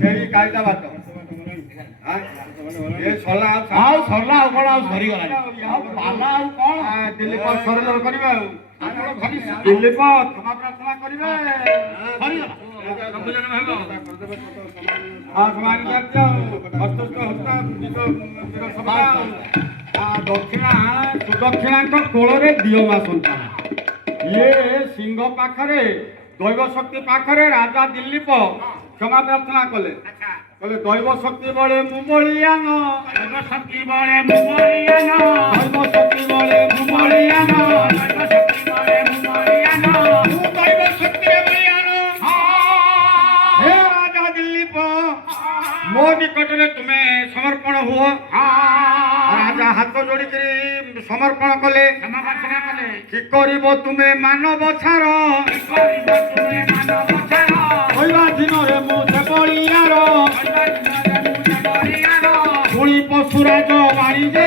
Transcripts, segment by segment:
ସେଇ କାଇଦା ବାଟ ଏ ସଲା ଆଉ ସରିଲା ଆଉ କଣ ଆଉ ସରିଗଲାଣି ଆଉ ପାଲା ଆଉ କଣ ଦିଲ୍ଲୀପ ସରେଣ୍ଡର କରିବେ ଆଉ ଦିଲ୍ଲୀପ କ୍ଷମା ପ୍ରାର୍ଥନା କରିବେ ଦକ୍ଷିଣା ସୁଦକ୍ଷିଣାଙ୍କ କୋଳରେ ଦିଅ ମା ସନ୍ତାନ ଇଏ ସିଂହ ପାଖରେ ଦୈବ ଶକ୍ତି ପାଖରେ ରାଜା ଦିଲ୍ଲୀପ କ୍ଷମା ପ୍ରାର୍ଥନା କଲେ କହିଲେ ଦୈବ ଶକ୍ତି ବଳେ ମୁଁ ବଳିଆନ ଦୈବ ଶକ୍ତି ବଳେ ମୁଁ ବଳିଆନ ଦୈବ ଶକ୍ତି ବଳେ ମୁଁ ବଳିଆନ ଦୈବ ଶକ୍ତି ବଳେ ମୁଁ ବଳିଆନ ମୁଁ ଦୈବ ଶକ୍ତିରେ ବଳିଆନ ହେ ରାଜା ଦିଲ୍ଲୀପ ମୋ ନିକଟରେ ତୁମେ ସମର୍ପଣ ହୁଅ ରାଜା ହାତ ଯୋଡ଼ିକରି ସମର୍ପଣ କଲେ କି କରିବ ତୁମେ ମାନବ ଛାର କହିବା ଦିନରେ ମୁଁ ସେ ବଳିଆର ଶୁଣି ପଶୁରାଜ ବାଣିଜେ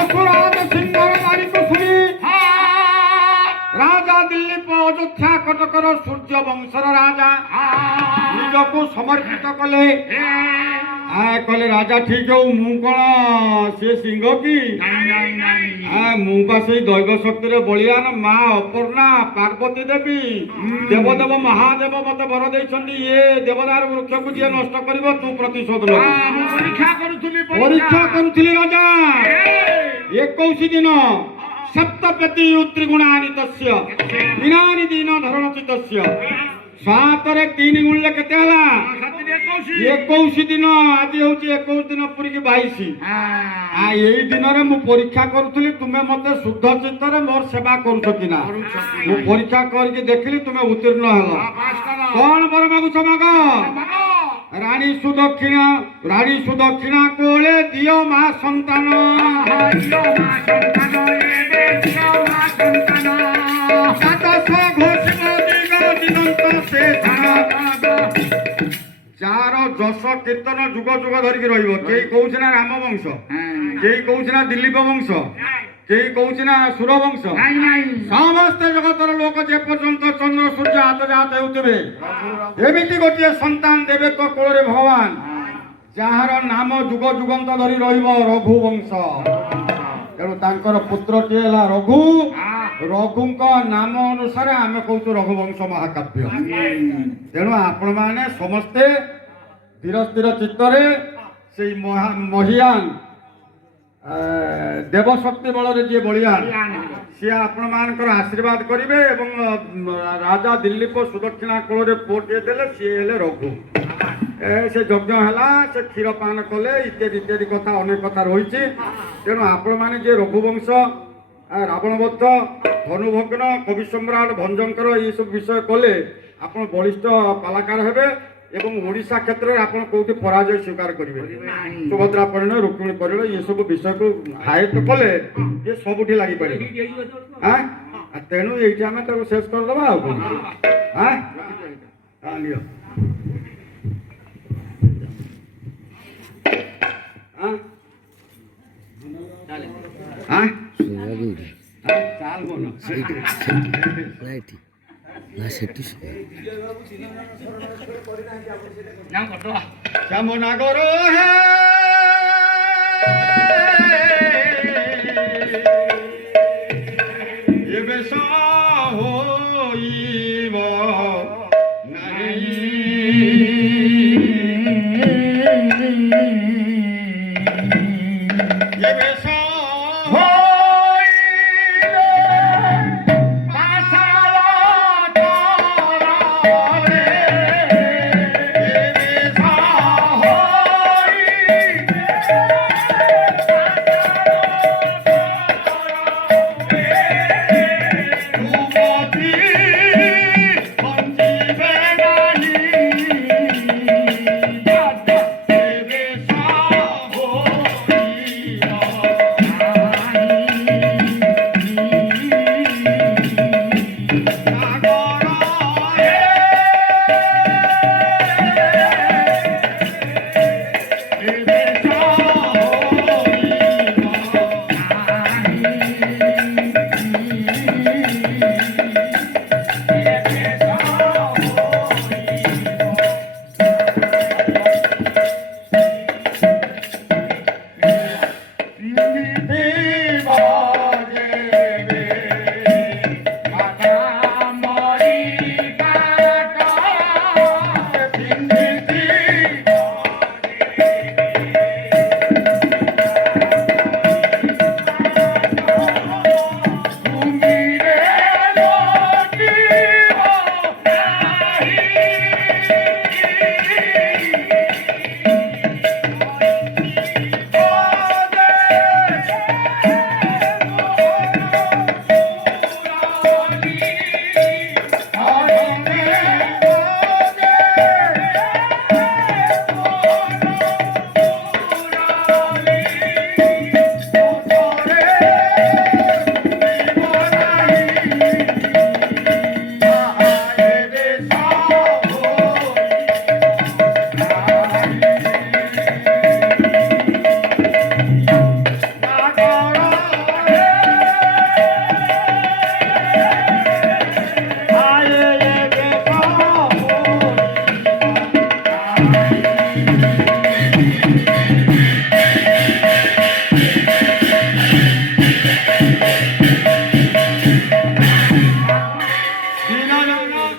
ଅସୁରାଜ ସିଂହର ବାଣୀକୁ ଶୁଣି ରାଜା ଦିଲ୍ଲୀପ ଅଯୋଧ୍ୟା କଟକର ସୂର୍ଯ୍ୟ ବଂଶର ରାଜା ନିଜକୁ ସମର୍ପିତ କଲେ କହିଲେ ରାଜା ଠିକ ହଉ ମୁଁ କଣ ସେ ସିଂହ କି ମୁଁ ବା ସେଇ ଦୈବ ଶକ୍ତିରେ ବଳିଆନ ମା ଅପର୍ଣ୍ଣା ପାର୍ବତୀ ଦେବୀ ଦେବଦେବ ମହାଦେବ ମତେ ବର ଦେଇଛନ୍ତି ଇଏ ଦେବଦାର ବୃକ୍ଷକୁ ଯିଏ ନଷ୍ଟ କରିବ ତୁ ପ୍ରତିଶୋଧ ପରୀକ୍ଷା କରୁଥିଲି ରାଜା 21 ଦିନ ସପ୍ତପତି ତ୍ରିଗୁଣାନି ତସ୍ୟ ଦିନାନି ଦିନ ଧରଣ ଚିତସ୍ୟ 7ରେ 3 ଗୁଣିଲେ କେତେ ହେଲା 21 ଦିନ ଆଜି ହଉଛି 21 ଦିନ ପୁରୀକି 22 ଏଇ ଦିନରେ ମୁଁ ପରୀକ୍ଷା କରୁଥିଲି ତୁମେ ମତେ ଶୁଦ୍ଧ ଚିତ୍ତରେ ମୋର ସେବା କରୁଛ କି ନା ମୁଁ ପରୀକ୍ଷା କରିକି ଦେଖିଲି ତୁମେ ଉତ୍ତୀର୍ଣ୍ଣ ହେଲ କଣ ବର ମାଗୁଛ ମାଗ ରାଣୀ ସୁଦକ୍ଷିଣା କୋଳେ ଦିଅ ମା ସନ୍ତାନ ଯାହାର ଯଶ କୀର୍ତ୍ତନ ଯୁଗ ଯୁଗ ଧରିକି ରହିବ କେହି କହୁଛି ନା ରାମ ବଂଶ କେହି କହୁଛି ନା ଦିଲ୍ଲୀପ ବଂଶ କେହି କହୁଛି ନା ସୁର ବଂଶ ସମସ୍ତେ ଜଗତର ଲୋକ ଯେ ପର୍ଯ୍ୟନ୍ତ ଚନ୍ଦ୍ର ସୂର୍ଯ୍ୟ ହାତ ଜାତ ହେଉଥିବେ ଏମିତି ଗୋଟିଏ ସନ୍ତାନ ଦେବେ ତ କୋଳରେ ଭଗବାନ ଯାହାର ନାମ ଯୁଗ ଯୁଗନ୍ତ ଧରି ରହିବ ରଘୁ ବଂଶ ତେଣୁ ତାଙ୍କର ପୁତ୍ରଟିଏ ହେଲା ରଘୁ ରଘୁଙ୍କ ନାମ ଅନୁସାରେ ଆମେ କହୁଛୁ ରଘୁବଂଶ ମହାକାବ୍ୟ ତେଣୁ ଆପଣମାନେ ସମସ୍ତେ ଧୀର ସ୍ଥିର ଚିତ୍ତରେ ସେଇ ମହିୟାନ ଦେବଶକ୍ତି ବଳରେ ଯିଏ ବଳିଆନ ସିଏ ଆପଣମାନଙ୍କର ଆଶୀର୍ବାଦ କରିବେ ଏବଂ ରାଜା ଦିଲ୍ଲୀପ ସୁଦକ୍ଷିଣା କୋଳରେ ପୁଅଟିଏ ଦେଲେ ସିଏ ହେଲେ ରଘୁ ସେ ଯଜ୍ଞ ହେଲା ସେ କ୍ଷୀର ପାନ କଲେ ଇତ୍ୟାଦି ଇତ୍ୟାଦି କଥା ଅନେକ କଥା ରହିଛି ତେଣୁ ଆପଣମାନେ ଯିଏ ରଘୁବଂଶ ରାବଣବଦ୍ଧ ଧନୁଭଗ୍ନ କବି ସମ୍ରାଟ ଭଞ୍ଜଙ୍କର ଏସବୁ ବିଷୟ କଲେ ଆପଣ ବଳିଷ୍ଠ କଳାକାର ହେବେ ଏବଂ ଓଡ଼ିଶା କ୍ଷେତ୍ରରେ ଆପଣ କୋଉଠି ପରାଜୟ ସ୍ୱୀକାର କରିବେ ସୁଭଦ୍ରା ପରିଣୟ ରୁକ୍ମିଣୀ ପରିଣୟ ଏସବୁ ବିଷୟକୁ ଆୟତ୍ତ କଲେ ଏ ସବୁଠି ଲାଗିପାରିବ ତେଣୁ ଏଇଠି ଆମେ ତାକୁ ଶେଷ କରିଦେବା ଆଉ କଣ ନିଅ চাল বলো না সেটি শ্যামনগর হে এবে হইব নাই এবে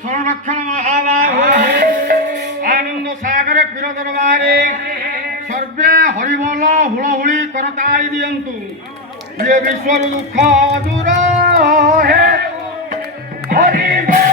ସଂରକ୍ଷଣ ମହାବାହୁ ଆନନ୍ଦ ସାଗରେ ପୀର ଦରବାରେ ସର୍ବେ ହରିବୋଲ ହୁଳହୁଳି କରତାଳି ଦିଅନ୍ତୁ ଇଏ ବିଶ୍ୱରୁ ଦୁଃଖ ଦୂର ହେ ହରିବୋଲ